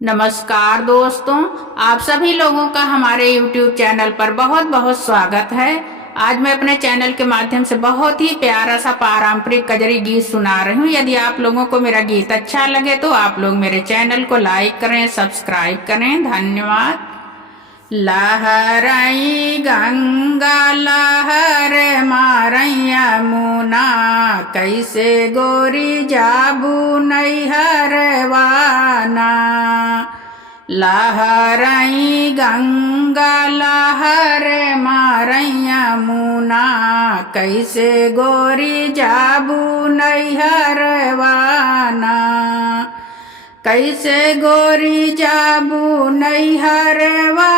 नमस्कार दोस्तों, आप सभी लोगों का हमारे YouTube चैनल पर बहुत बहुत स्वागत है। आज मैं अपने चैनल के माध्यम से बहुत ही प्यारा सा पारंपरिक कजरी गीत सुना रही हूँ। यदि आप लोगों को मेरा गीत अच्छा लगे तो आप लोग मेरे चैनल को लाइक करें, सब्सक्राइब करें। धन्यवाद। लहरई गंगा लहर मारई यमुना, कैसे गोरी जाबू नैहरवाना। लहरई गंगा लहर मारई यमुना, कैसे गोरी जाबू नैहरवाना। कैसे गोरी जाबू नैहरवाना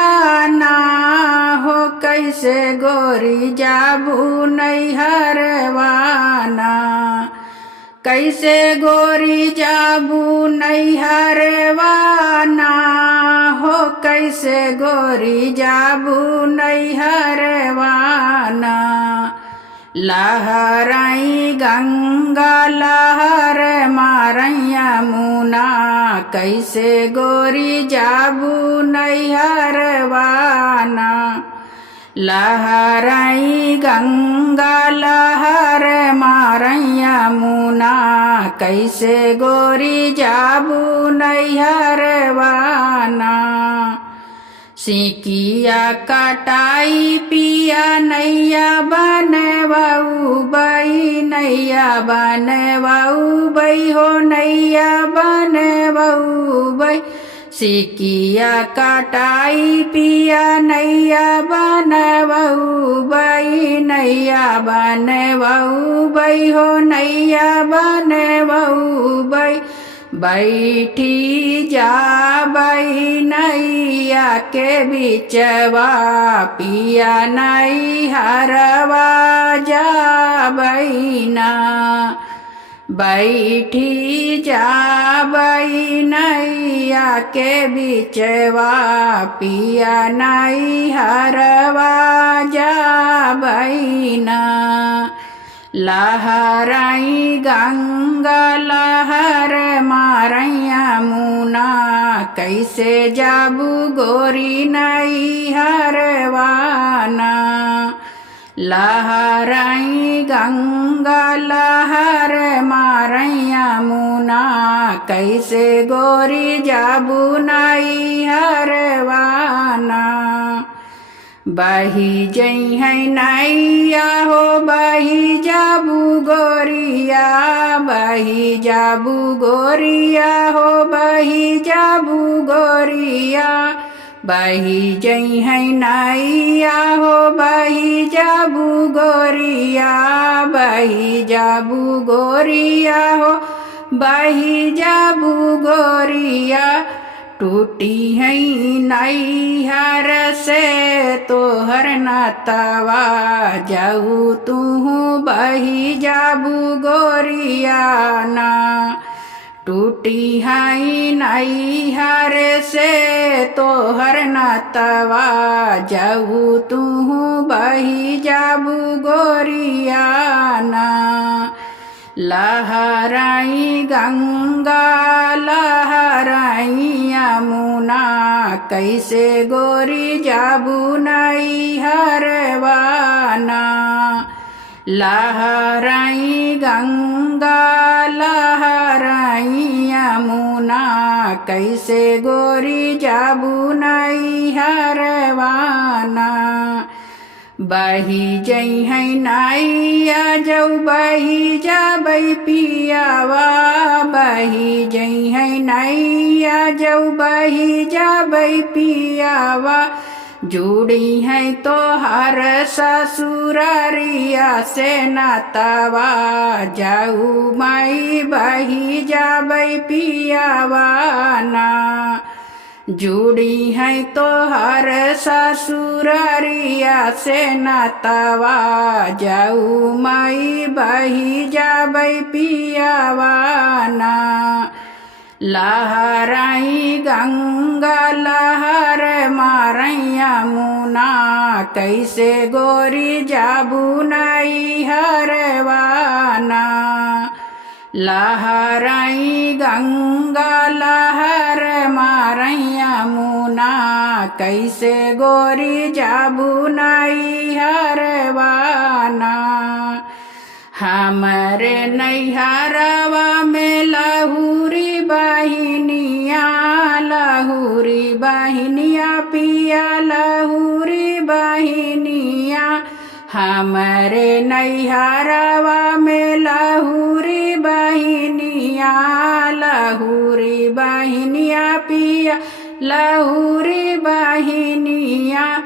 हो, कैसे गोरी जाबू नैहरवाना। कैसे गोरी जाबू नैहरवाना हो, कैसे गोरी जाबू नैहरवाना। लहरई गंगा लहर मारई यमुना, कैसे गोरी जाबू नैहरवाना। लहरई गंगा लहर मारई यमुना, कैसे गोरी जाबू नैहरवाना। सिकिया कटाई पिया नैया बनवाऊ बई, नैया बनवाऊ बई हो, नैया बनवाऊ बई। सिकिया कटाई पिया नैया बनवाऊ बई, नैया बनवाऊ बई हो, नैया बनवाऊ बई। बैठी जाबई नैया के बिचवा, पिया नैहरवा जाबई ना। बैठी जाबई नैया के बिचवा, पिया नैहरवा जाबई ना। लहरई गंगा लहर मारई यमुना, कैसे जाबू गोरी नैहरवाना। लहरई गंगा लहर मारई यमुना, कैसे गोरी जाबू नैहरवाना। बही जई है नैया हो, बही जाबू गोरिया, बही जाबू गोरिया हो, बही जाबू गोरिया। बही जई है नैया हो, बही जाबू गोरिया, बही जाबू गोरिया हो, बही जाबू गोरिया। टूटी है नैहर से तोहर नातवा, जाऊ तू बही जाबू गोरियाना। टूटी है नैहर से तोहर नातवा, जाऊ तू बही जाबू गोरियाना। लहरई गंगा लहरई यमुना, कैसे गोरी जाबू नैहरवाना। लहरई गंगा लहरई यमुना, कैसे गोरी जाबू नैहरवाना। बही जई है नैया जऊ, बही जाबई पियावा, बही जई है नैया जऊ, बही जाबई पियावा। जुड़ी है तो हर ससुरारिया से नातवा, जाऊ माई बही जाबई पियावा ना। जुड़ी है तो हर ससुरारिया से नातवा, जाऊ माई बही जाबई पियावाना। लहरई गंगा लहर मारई यमुना, कैसे गोरी जाबू नैहरवाना। लहराई गंगा लहर मार कैसे गोरी जाबू नैहरवाना। हमरे नैहरवा में लहुरी बहिनिया, लहुरी बहिनिया पिया लहुरी बहिनिया। हमरे नैहरवा में लहुरी बहिनिया, लहुरी बहिनिया पिया लहुरी बहिनिया।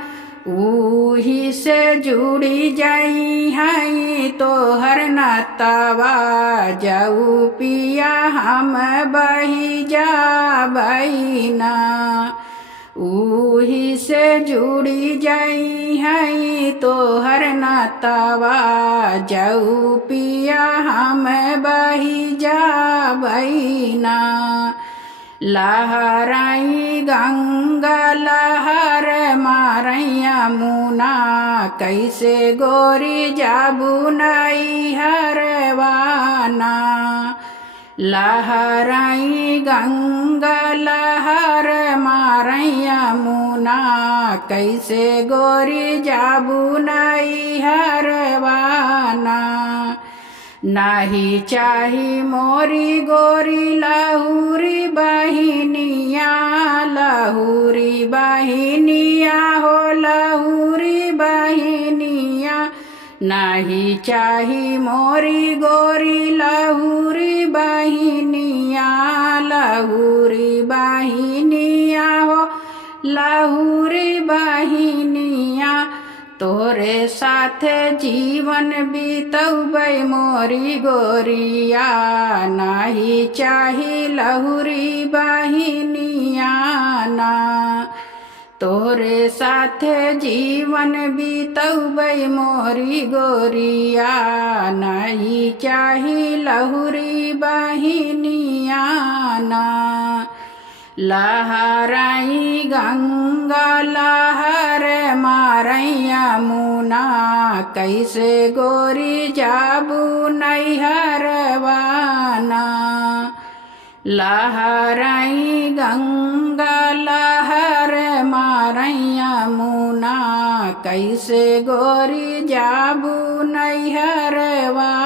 उही से जुड़ी जाई है तोहर नतवा, जाऊ पिया हम बही जाबई ना। उही से जुड़ी जाई है तोहर नतवा, जाऊ पिया हम बही जाबई ना। लहराई गंगा लहर मारैया मुना, कैसे गोरी जाबू नैहरवाना। लहराई गंगा लहर मारैया मुना, कैसे गोरी जाबू नैहरवाना। नाही चाही मोरी गोरी लहुरी बहिनिया, लहुरी बहिनिया हो लहुरी बहिनिया। नाही चाही मोरी गोरी लहुरी बहिनिया, लहुरी बहिनिया हो लहुरी बहिनिया। तोरे साथ जीवन बीतौबै मोरी गोरिया, नाही चाही लहुरी बहिनिया ना। तोरे साथ जीवन बीतौबै मोरी गोरिया, नाही चाही लहुरी बहिनिया ना। लहराई गंगा लहर मारैया मुना, कैसे गोरी जाबू नैहरवाना। लहराई गंगा लहर मारैया मुना, कैसे गोरी जाबू नैहरवाना।